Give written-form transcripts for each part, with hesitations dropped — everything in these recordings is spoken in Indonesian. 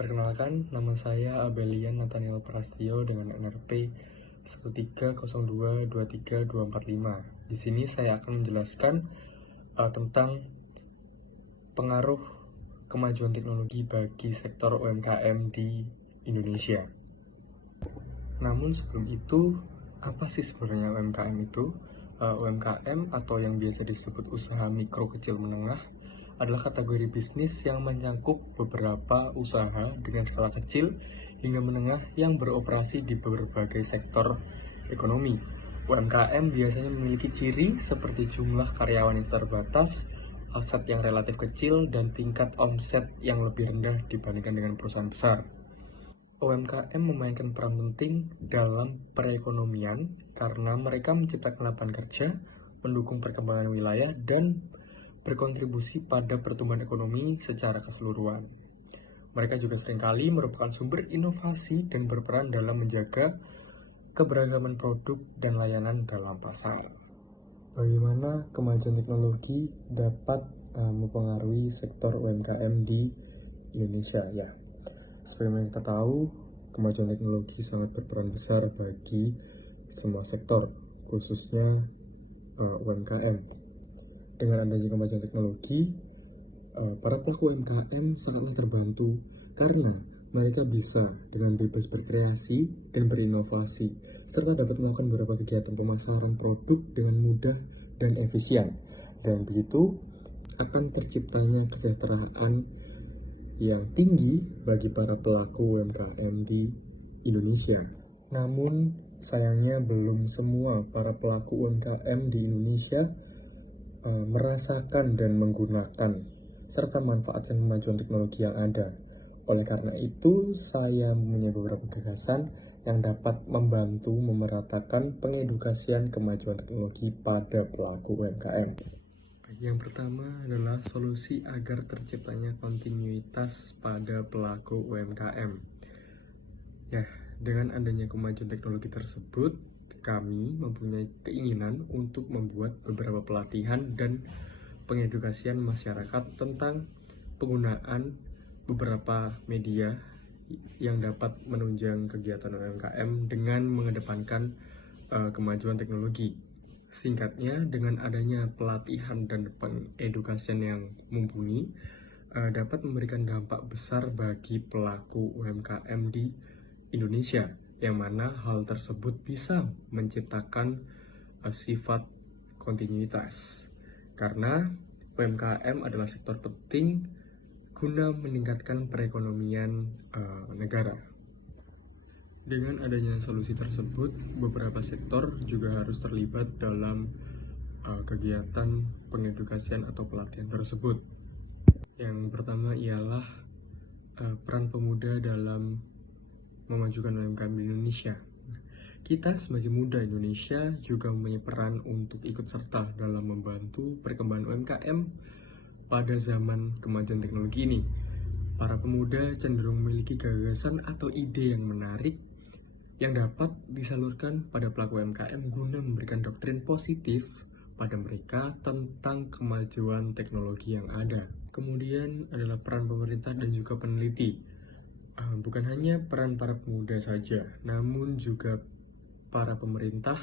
Perkenalkan, nama saya Abelian Nathaniel Prastio dengan NRP 130223245. Di sini saya akan menjelaskan tentang pengaruh kemajuan teknologi bagi sektor UMKM di Indonesia. Namun sebelum itu, apa sih sebenarnya UMKM itu? UMKM atau yang biasa disebut usaha mikro kecil menengah adalah kategori bisnis yang menyangkup beberapa usaha dengan skala kecil hingga menengah yang beroperasi di berbagai sektor ekonomi. UMKM biasanya memiliki ciri seperti jumlah karyawan yang terbatas, aset yang relatif kecil, dan tingkat omset yang lebih rendah dibandingkan dengan perusahaan besar. UMKM memainkan peran penting dalam perekonomian karena mereka menciptakan lapangan kerja, mendukung perkembangan wilayah, dan berkontribusi pada pertumbuhan ekonomi secara keseluruhan. Mereka juga seringkali merupakan sumber inovasi dan berperan dalam menjaga keberagaman produk dan layanan dalam pasar. Bagaimana kemajuan teknologi dapat mempengaruhi sektor UMKM di Indonesia? Ya, sebagaimana kita tahu, kemajuan teknologi sangat berperan besar bagi semua sektor, khususnya UMKM. Dengan adanya kemajuan teknologi, para pelaku UMKM sangatlah terbantu karena mereka bisa dengan bebas berkreasi dan berinovasi, serta dapat melakukan beberapa kegiatan pemasaran produk dengan mudah dan efisien. Dan begitu akan terciptanya kesejahteraan yang tinggi bagi para pelaku UMKM di Indonesia. Namun sayangnya belum semua para pelaku UMKM di Indonesia merasakan dan menggunakan serta memanfaatkan kemajuan teknologi yang ada. Oleh karena itu, saya mempunyai beberapa gagasan yang dapat membantu memeratakan pengedukasian kemajuan teknologi pada pelaku UMKM. Yang pertama adalah solusi agar terciptanya kontinuitas pada pelaku UMKM. Ya, dengan adanya kemajuan teknologi tersebut, kami mempunyai keinginan untuk membuat beberapa pelatihan dan pengedukasian masyarakat tentang penggunaan beberapa media yang dapat menunjang kegiatan UMKM dengan mengedepankan kemajuan teknologi. Singkatnya, dengan adanya pelatihan dan pengedukasian yang mumpuni dapat memberikan dampak besar bagi pelaku UMKM di Indonesia, yang mana hal tersebut bisa menciptakan sifat kontinuitas. Karena UMKM adalah sektor penting guna meningkatkan perekonomian negara. Dengan adanya solusi tersebut, beberapa sektor juga harus terlibat dalam kegiatan pengedukasian atau pelatihan tersebut. Yang pertama ialah peran pemuda dalam memajukan UMKM di Indonesia. Kita sebagai muda Indonesia juga mempunyai peran untuk ikut serta dalam membantu perkembangan UMKM pada zaman kemajuan teknologi ini. Para pemuda cenderung memiliki gagasan atau ide yang menarik yang dapat disalurkan pada pelaku UMKM guna memberikan doktrin positif pada mereka tentang kemajuan teknologi yang ada. Kemudian adalah peran pemerintah dan juga peneliti. Bukan hanya peran para pemuda saja, namun juga para pemerintah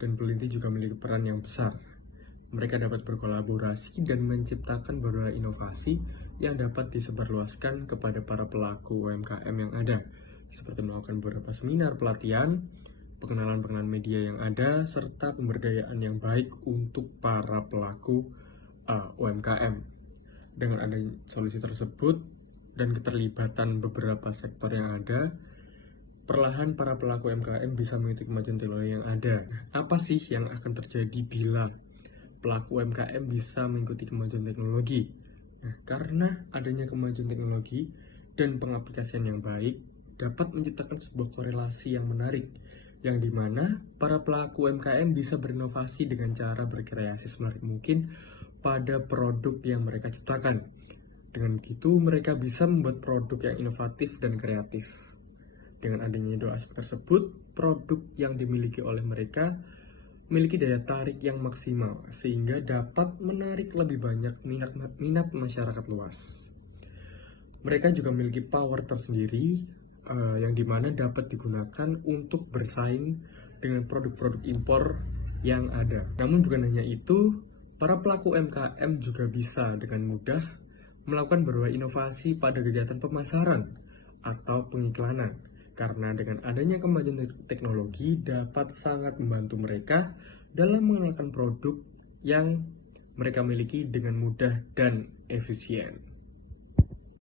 dan peneliti juga memiliki peran yang besar. Mereka dapat berkolaborasi dan menciptakan beberapa inovasi yang dapat disebarluaskan kepada para pelaku UMKM yang ada, seperti melakukan beberapa seminar pelatihan, pengenalan media yang ada, serta pemberdayaan yang baik untuk para pelaku UMKM. Dengan adanya solusi tersebut dan keterlibatan beberapa sektor yang ada, perlahan para pelaku UMKM bisa mengikuti kemajuan teknologi yang ada. Apa sih yang akan terjadi bila pelaku UMKM bisa mengikuti kemajuan teknologi? Nah, karena adanya kemajuan teknologi dan pengaplikasian yang baik dapat menciptakan sebuah korelasi yang menarik, yang dimana para pelaku UMKM bisa berinovasi dengan cara berkreasi semenarik mungkin pada produk yang mereka ciptakan. Dengan begitu, mereka bisa membuat produk yang inovatif dan kreatif. Dengan adanya dua aspek tersebut, produk yang dimiliki oleh mereka memiliki daya tarik yang maksimal, sehingga dapat menarik lebih banyak minat masyarakat luas. mereka juga memiliki power tersendiri yang dimana dapat digunakan untuk bersaing dengan produk-produk impor yang ada. Namun bukan hanya itu, para pelaku UMKM juga bisa dengan mudah melakukan berbagai inovasi pada kegiatan pemasaran atau pengiklanan. Karena dengan adanya kemajuan teknologi dapat sangat membantu mereka dalam mengenalkan produk yang mereka miliki dengan mudah dan efisien.